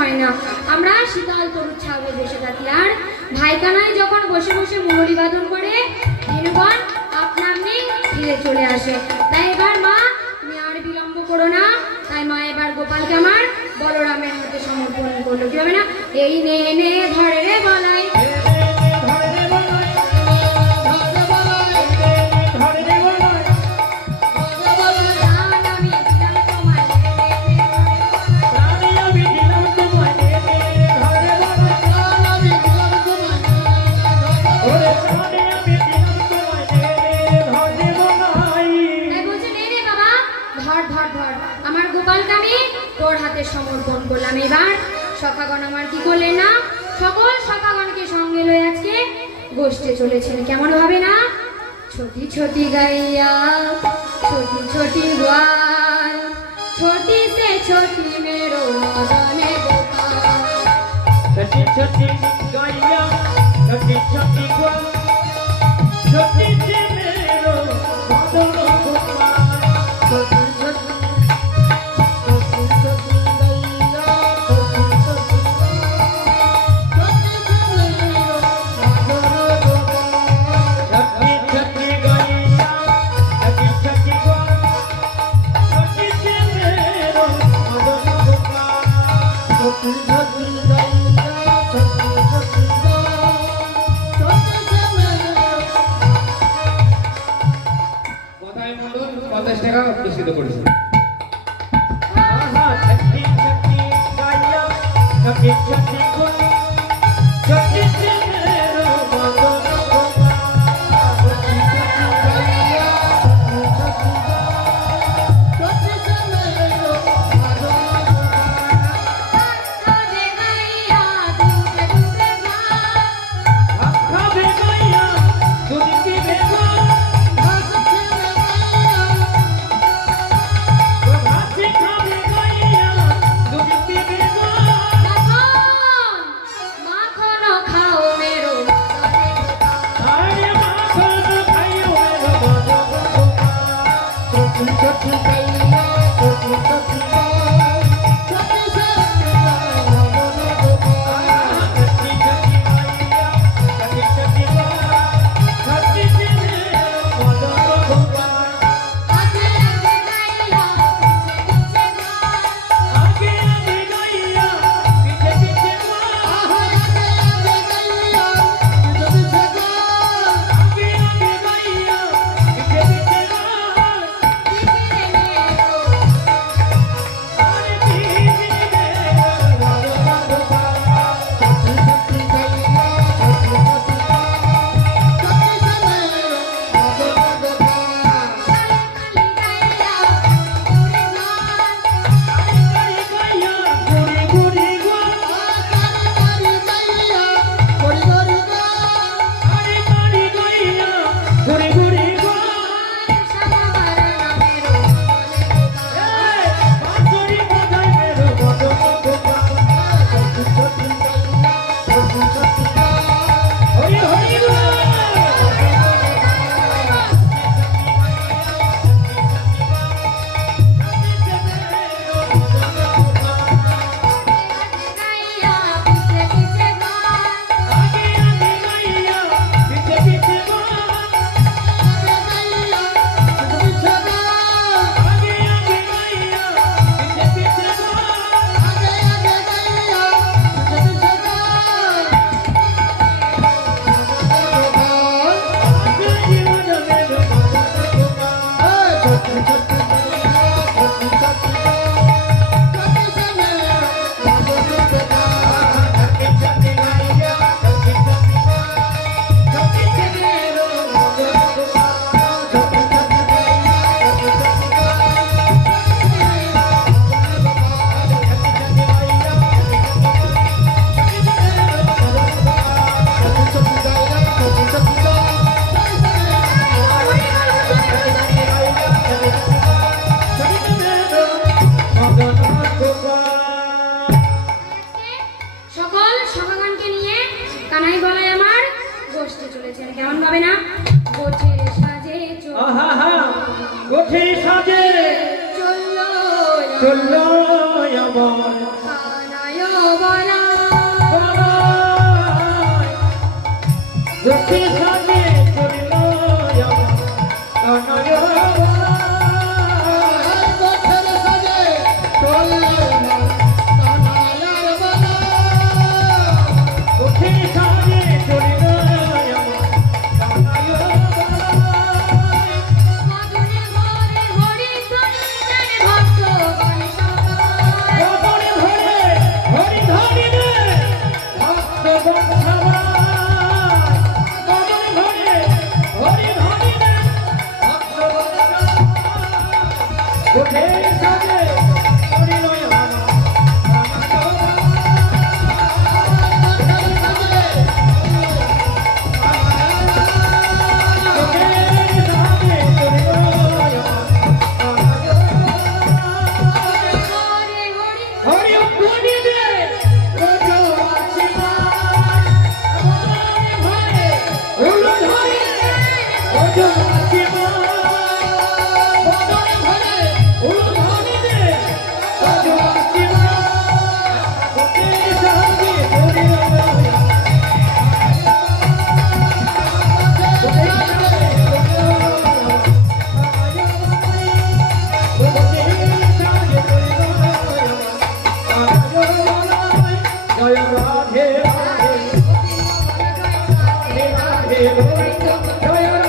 হয় না। আমরা শীতল তরুর ছাউনি বসে থাকি, আর ভাই কানাই যখন বসে বসে মুহুরি বাদন করে দিনগণ আপনা আপনি ফিরে চলে আসে। তাই এবার মা তুমি আর বিলম্ব করো না। তাই মা এবার গোপালকে আমার বলরামের হাতে সমর্পণ করলো। কি হবে না, এই নে নে ধরে রে বলাই, সমর্পণ করলাম। এবার সখাগণ আমার কি করলেন না, সকল সখাগণকে সঙ্গে লয়ে আজকে গোষ্ঠে চলেছেন। কেমন ভাবে না, ছোটি ছোটি গাইয়া ছোটি ছোটি গোয়াল, ছোটি সে ছোটি মেরো মদনে গোপাল, ছোটি ছোটি গাইয়া ছোটি ছোটি গোয়াল, ছোটি সে মেরো মদনে গোপাল, ছোটি ছোটি চললো আমার কানায় গোবিন্দ জয়